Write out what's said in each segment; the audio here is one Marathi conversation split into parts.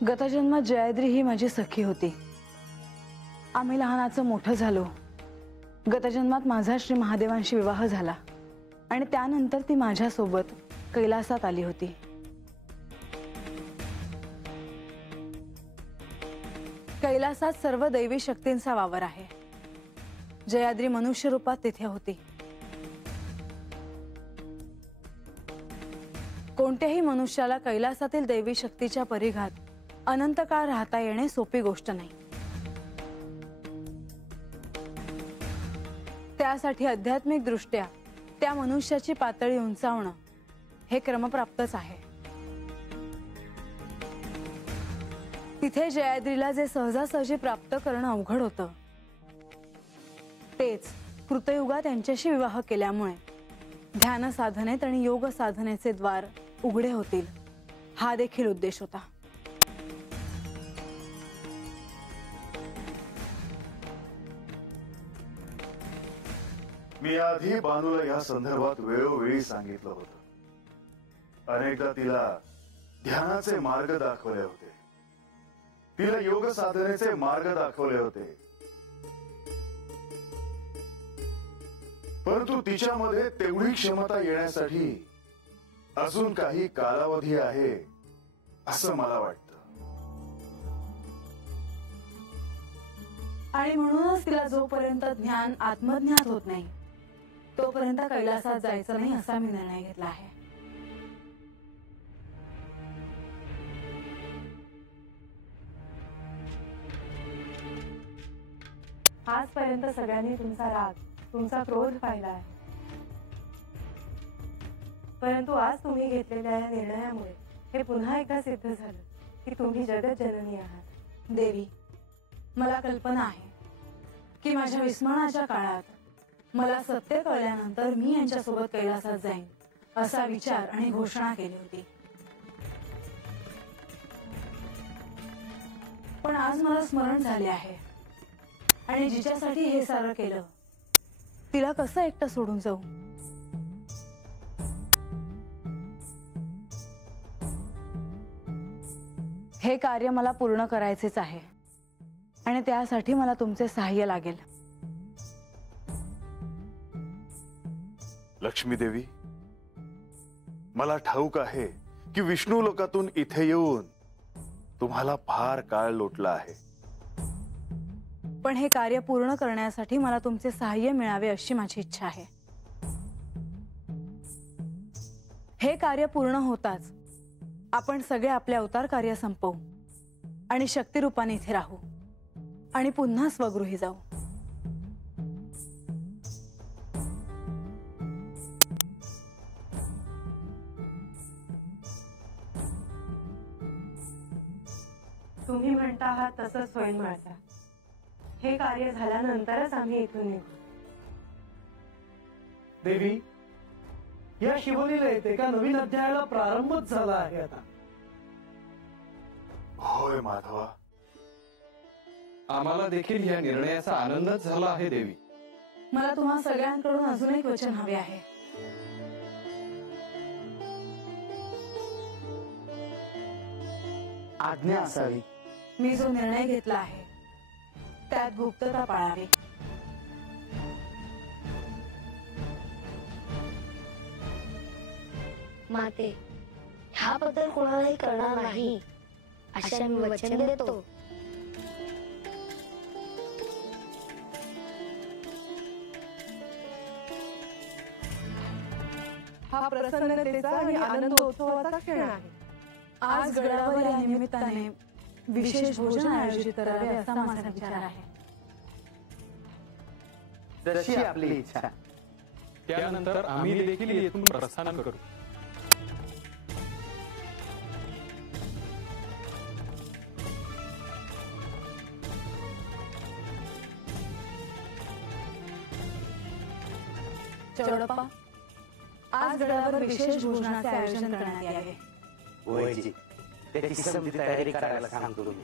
गतजन्मात जयाद्री ही माझी सखी होती। आम्ही लहानाचं मोठं झालो। गतजन्मात माझा श्री महादेवांशी विवाह झाला आणि त्यानंतर ती माझ्यासोबत कैलासात आली होती। कैलासात सर्व दैवी शक्तींचा वावर आहे। जयाद्री मनुष्य रूपात तिथे होती। कोणत्याही मनुष्याला कैलासातील दैवी शक्तीच्या परिघात अनंत काळ राहता येणे सोपी गोष्ट नाही। त्यासाठी आध्यात्मिक दृष्ट्या त्या मनुष्याची पातळी उंचावणं हे क्रमप्राप्तच आहे। तिथे जयाद्रीला जे सहजासहजी प्राप्त करणं अवघड होतं तेच कृतयुगात त्यांच्याशी विवाह केल्यामुळे ध्यान साधनेत आणि योग साधनेचे द्वार उघडे होतील, हा देखील उद्देश होता। मी आधी बानूला या संदर्भात वेळोवेळी सांगितलं होतं। अनेकदा तिला ध्यानाचे मार्ग दाखवले होते, तिला योग साधनेचे मार्ग दाखवले होते, परंतु तिच्यामध्ये तेवढी क्षमता येण्यासाठी अजून काही कालावधी आहे असं मला वाटतं। आणि म्हणूनच तिला जोपर्यंत ज्ञान आत्मज्ञात होत नाही तोपर्यंत कैलासात जायचं नाही असा मी निर्णय घेतला आहे। आजपर्यंत सगळ्यांनी तुमचा राग, तुमचा क्रोध पाहिला आहे, परंतु आज तुम्ही घेतलेल्या या निर्णयामुळे हे पुन्हा एकदा सिद्ध झालं की तुम्ही जगत जननी आहात। देवी, मला कल्पना आहे की माझ्या विस्मरणाच्या काळात मला सत्य कळल्यानंतर मी यांच्यासोबत कैलासात जाईन असा विचार आणि घोषणा केली होती, पण आज मला स्मरण झाले आहे आणि जिच्यासाठी हे सारं केलं तिला कसं एकटं सोडून जाऊ। हे कार्य मला पूर्ण करायचेच आहे आणि त्यासाठी मला तुमचे सहाय्य लागेल। लक्ष्मी देवी, मला ठाऊक आहे की विष्णू लोकातून इथे येऊन तुम्हाला फार काळ लोटला आहे, पण हे कार्य पूर्ण करण्यासाठी मला तुमचे सहाय्य मिळावे अशी माझी इच्छा आहे। हे कार्य पूर्ण होताच आपण सगळे आपले अवतार कार्य संपवू आणि शक्तिरूपाने इथे राहू आणि पुन्हा स्वगृही जाऊ। तुम्ही म्हणता आहात तसंच होईल माझा। हे कार्य झाल्यानंतरच आम्ही इथून निघू। देवी, या शिवलीलेत एका नवीन अध्यायाला प्रारंभच झाला आहे आता। होय माधवा, आम्हाला देखील या निर्णयाचा आनंदच झाला आहे देवी। मला तुम्हा सगळ्यांकडून अजून एक वचन हवे आहे। आज्ञा असावी। मी जो निर्णय घेतला आहे त्यात गुप्तता पाळावी। माते, ह्याबद्दल कोणालाही कळणार नाही अशा मी वचन देतो। हा प्रसन्नतेचा आणि आनंदोत्सवाचा क्षण आहे। आज गडावर या निमित्ताने विशेष भोजन आयोजित करावे असा माझा विचार आहे। जशी आपली इच्छा। त्यानंतर आम्ही देखील येथून प्रस्थान करू। चौडप्पा, आज गडावर विशेष भोजनाचे आयोजन करण्यात यावे। होयजी, त्याची समधी तयारी करायला सांगतो मी।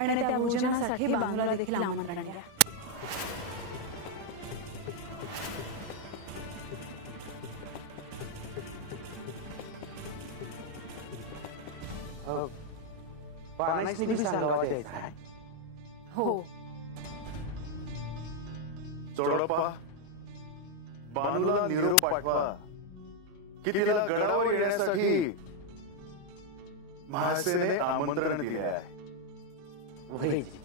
आणि त्या भोजनासाठी बांगलाला देखील आमंत्रण द्या। बाणाईसनी सांगावा द्यायचा आहे. हो. चोडप्पा, बानूला निरोप पाठवा की तिला गडावर येण्यासाठी महासेने आमंत्रण दिले आहे. वैजी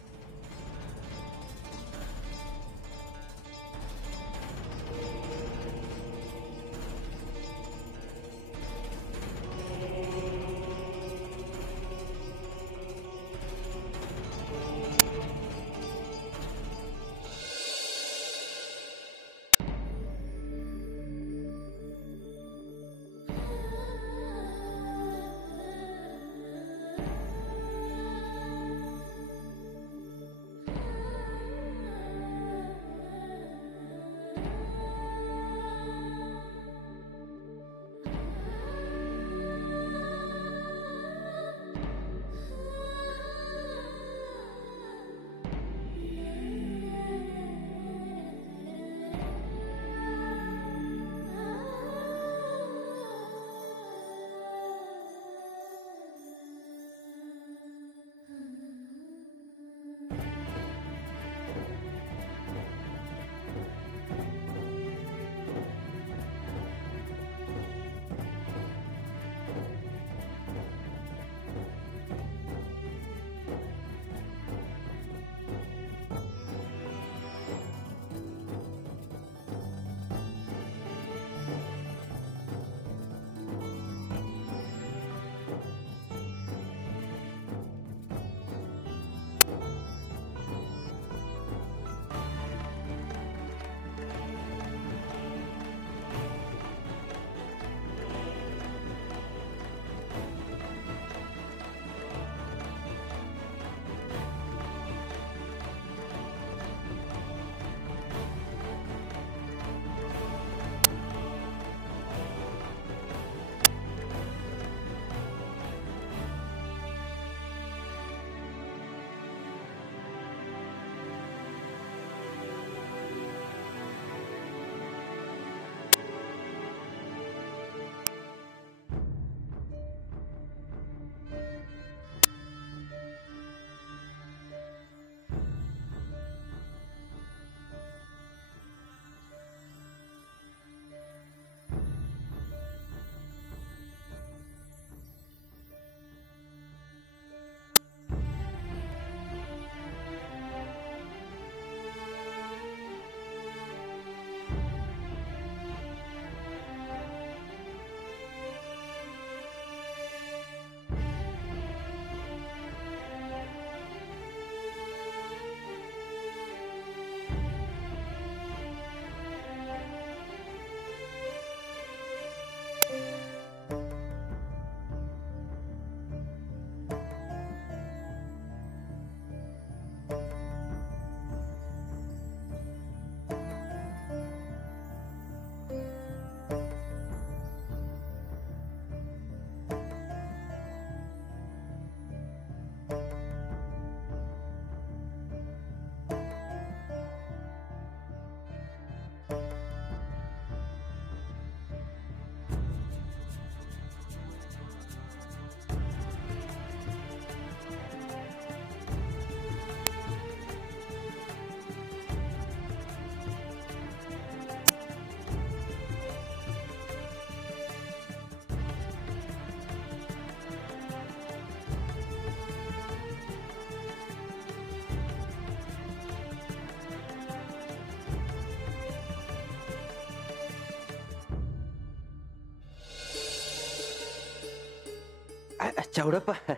चौडप्पा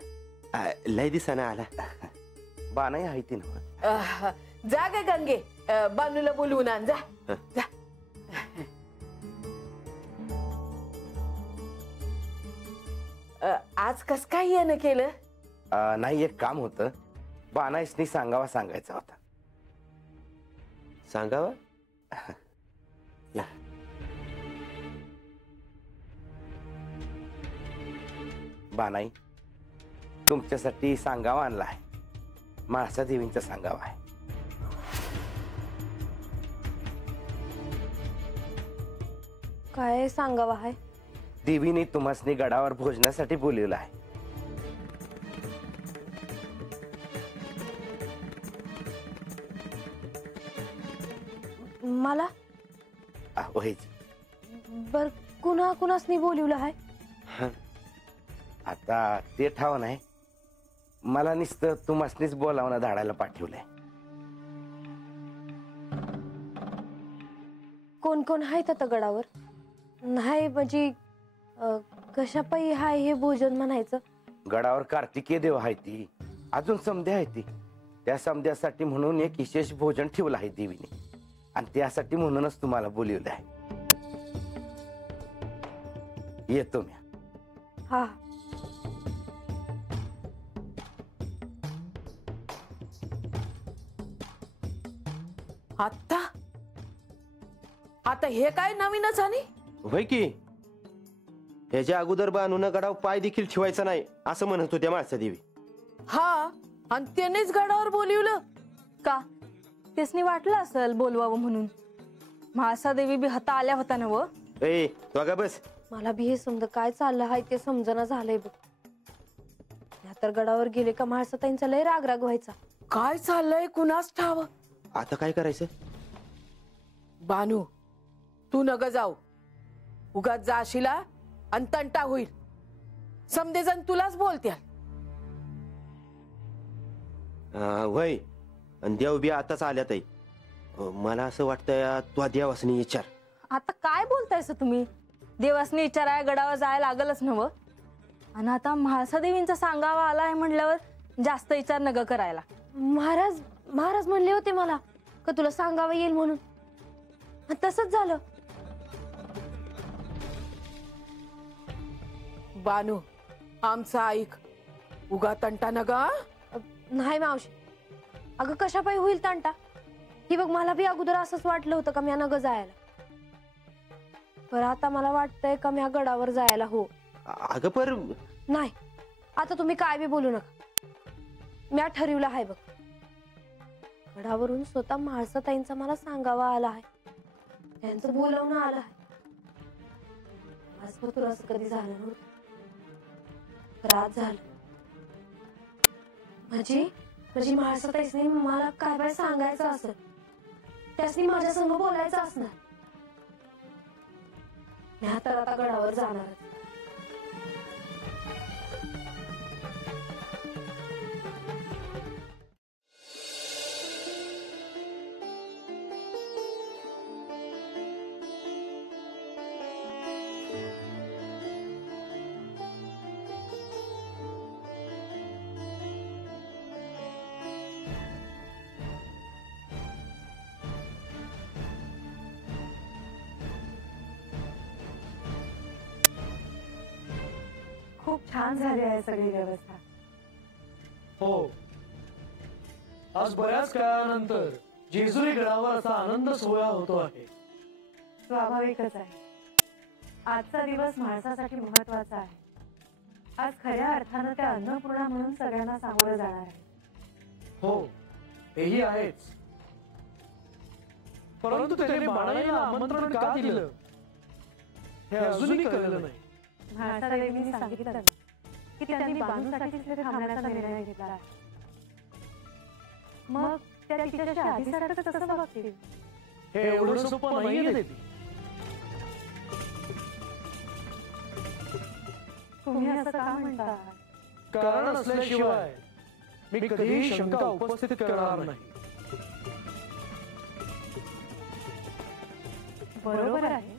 लय दिसाना आला. बानाई आहे ती ना. जा ग गंगे, बानूला बोलवून आण. जा जा. आज कस काय येणं केलं? नाही, एक काम होतं. बानाईसनी सांगावा सांगायचा होता. सांगावा? या. बानाई, तुमच्यासाठी सांगावा आणला आहे. म्हाळसा देवींचा सांगावा आहे. काय सांगावा आहे? देवीने तुम्हासनी गडावर भोजनासाठी बोलवलं आहे. मला होयच. बर कुणा कुणासनी बोलवलं आहे? आता ते ठाव नाही, मला नुसतं तुम्हासनीच बोलावणं धाडायला पाठवलंय. कोण कोण आहेत आता गडावर? नाही म्हणजे कशापायी हाय हे भोजन म्हणायचं? गडावर कार्तिकेय देव आहे ती, अजून समध्या आहे ती. त्या समध्यासाठी म्हणून एक विशेष भोजन ठेवलं आहे देवीने, आणि त्यासाठी म्हणूनच तुम्हाला बोलवलं आहे. येतो मी. हा. आता हे काय नवीनच आणि? होय की, ह्याच्या अगोदर बानून गडावर पाय देखील ठेवायचा नाही असं म्हणत होत्या माळसा देवी. हा, आणि त्यानेच गडावर बोलवलं का? त्यासनी वाटलं असेल बोलवावं म्हणून. म्हाळसा देवी बी हाता आल्या होता ना व. ए तो का बस. मला बी हे समज काय चाललं हाय ते समजना झालंय बघ. तर गडावर गेले का म्हाळसाताईंचा लय राग व्हायचा. काय चाललंय कुणास ठाव. आता काय करायचं? बानू, तू नग जाऊ. उगाच जाशीला आणि तंटा होईल. समदेजण तुलाच बोलत्या. वय आणि देव बी आताच आल्यात आहे. मला असं वाटतंय तू देवासनी विचार. आता काय बोलतायस तुम्ही? देवासनी विचाराय गडावर जायला लागलच नव. आणि आता म्हाळसा देवींचा सांगावा आलाय म्हणल्यावर जास्त विचार नग करायला. महाराज म्हणले होते मला का तुला सांगावं येईल म्हणून. तसंच झालं. बानू, आमचा ऐक. उगा तंटा नगा. नाही मावशी, अगं कशा पायी होईल तंटा? ही बघ, मला बी अगोदर असंच वाटलं होतं का मी नग जायला. पर आता मला वाटतंय का मी गडावर जायला हो. अगं पर नाही, आता तुम्ही काय बी बोलू नका. मी ठरवलं आहे बघ. गडावरून स्वतः म्हाळसाताईंचा मला सांगावा आला आहे. त्यांचं बोलवणं आलं आहे. आज तुला असं कधी झालं नव्हतं. रात झालं म्हणजे म्हाळसाताईसनी मला काय बाय सांगायचं असेल. त्यासनी माझ्या संग बोलायचं असणार. मी आता गडावर जाणार. खूप छान झाली आहे सगळी व्यवस्था. हो, आज बऱ्याच काळानंतर जेजुरी गडावर असा आनंद सोहळा होतो आहे. स्वाभाविकच आहे. आजचा दिवस माणसासाठी महत्वाचा आहे. आज खऱ्या अर्थानं त्या अन्नपूर्णा म्हणून सगळ्यांना सामोरं जाणार आहे. हो, हेही आहेच. परंतु त्याने बाणाईला आमंत्रण का दिलं हे अजूनही कळलं नाही. म्हाळसा देवींनी सांगितलं की त्यांनी बानूसाठी तिथे थांबण्याचा निर्णय घेतला आहे. मग त्या तिच्याशी आधीसारखंच कसं वागतील? हे एवढं सोपं नाहीये देवी. तुम्ही असं का म्हणता? कारण असल्याशिवाय मी कधीही शंका उपस्थित करणार नाही. बरोबर आहे,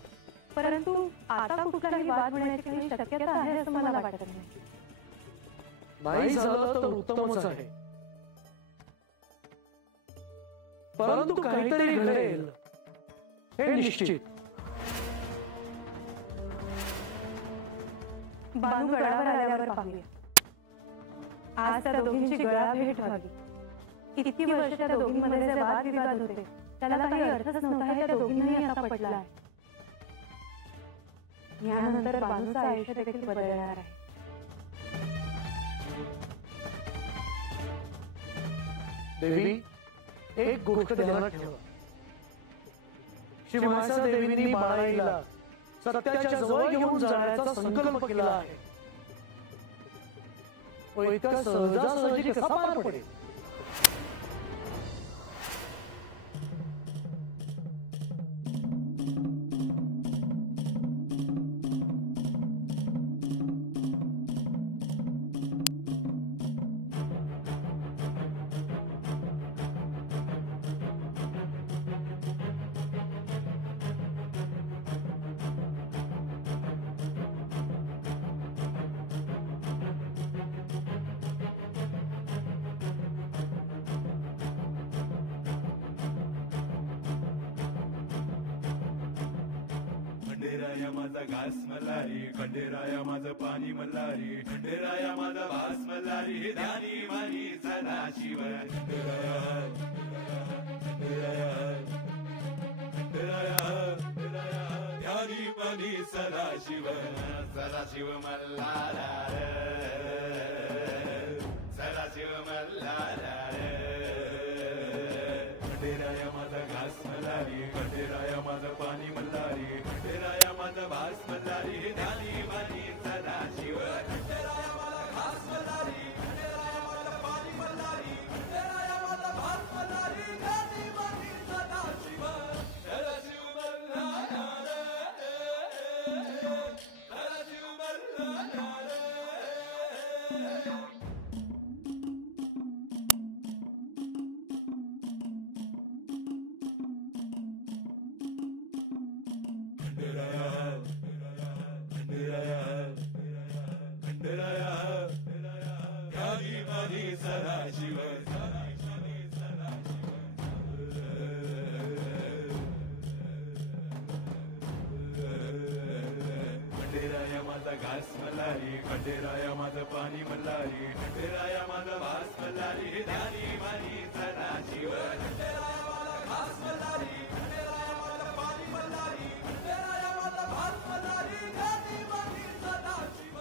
परंतु आता कुठलाही वाद होण्याची शक्यता आहे असं मला वाटत नाही. नाही झालं तर उत्तमच आहे, परंतु काहीतरी घडेल हे निश्चित. बानू गडावर आल्यावर पाहूया. आज त्या दोघींची गळा भेट व्हावी. किती वर्ष त्या दोघींमध्ये जे वादविवाद होते त्याला काही अर्थच नव्हता हे त्या दोघींनाही आता पटलं आहे. यानंतर बानूचं आयुष्य देखील बदलणार आहे. देवी, एक गोष्ट ध्यानात ठेवा. श्री म्हाळसा देवींनी बाणाईला सत्याच्या जवळ घेऊन जाण्याचा संकल्प केला आहे. तो इतका सहजासहजी कसा पार पडेल? खंडेराया माझा घास मल्हारी, खंडेराया माझं पाणी मल्हारी, खंडेराया माझा भास मल्हारी, ध्यानी मानी सदा शिव. खंडेराया ध्यानी मानी सदा शिव, सदा शिव मल्हारा, सदा शिव मल्हारा. खंडेराया माझा घास मल्हारी, खंडेराया माझं पाणी मल्हारी, खंडेराया माझं भास मल्हारी, ध्यानी मानी सदा शिव. खंडेराया माझा घास मल्हारी, खंडेराया माझं पाणी मल्हारी, खंडेराया माझं भास मल्हारी, ध्यानी मानी सदा शिव. सदा शिव मल्हारा, सदा शिव मल्हारा. खंडेराया माझा घास मल्हारी, खंडेराया माझं पाणी मल्हारी, खंडेराया माझं भास मल्हारी, ध्यानी मानी सदा शिव. खंडेराया माझा घास मल्हारी, खंडेराया माझं पाणी मल्हारी, खंडेराया माझं भास मल्हारी, ध्यानी मानी सदा शिव.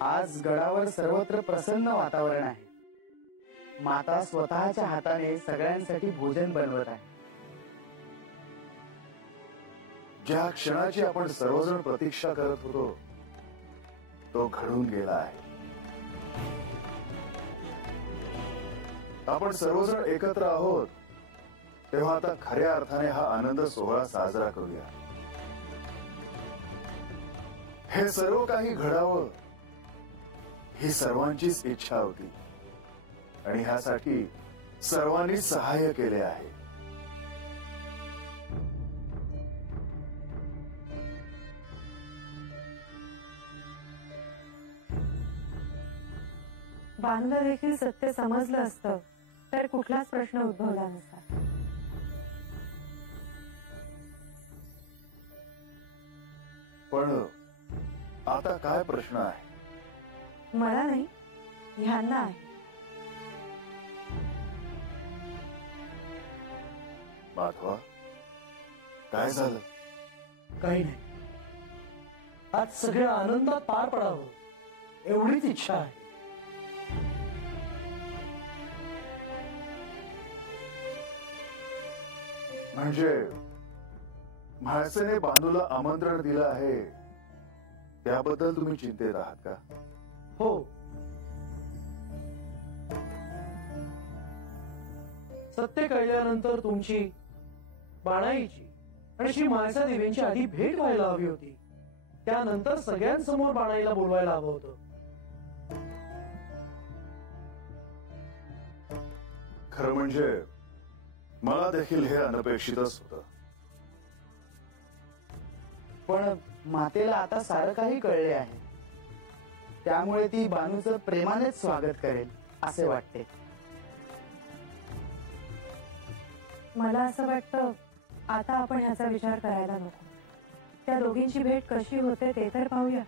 आज गडावर सर्वत्र प्रसन्न वातावरण आहे. माता स्वतःच्या हाताने सगळ्यांसाठी भोजन बनवत आहे. ज्या क्षणाची आपण सर्वजण प्रतीक्षा करत होतो तो घडून गेला आहे. आपण सर्वजण एकत्र आहोत तेव्हा आता खऱ्या अर्थाने हा आनंद सोहळा साजरा करूया. हे सर्व काही घडावं ही सर्वांचीच इच्छा होती आणि ह्यासाठी सर्वांनी सहाय्य केले आहे. बांधलं देखील सत्य समजलं असतं तर कुठलाच प्रश्न उद्भवला नसता. पण आता काय प्रश्न आहे? मला नाही, ह्यांना आहे. माधवा, काय झालं? काही नाही. आज सगळं आनंदात पार पडावं एवढीच इच्छा आहे. म्हणजे म्हाळसेने बांधूला आमंत्रण दिलं आहे त्याबद्दल तुम्ही चिंतेत आहात का? हो. सत्य कळल्यानंतर तुमची, बाणाईची आणि श्री म्हाळसा देवींची आधी भेट व्हायला हवी होती. त्यानंतर सगळ्यांसमोर बाणाईला बोलवायला हवं होतं. खरं म्हणजे मला देखील हे अनपेक्षितच होतं. पण मातेला आता सारं काही कळले आहे. त्यामुळे ती बानूचं प्रेमानेच स्वागत करेल असे वाटते. मला असं वाटतं आता आपण ह्याचा विचार करायला नको. त्या दोघींची भेट कशी होते ते तर पाहूया.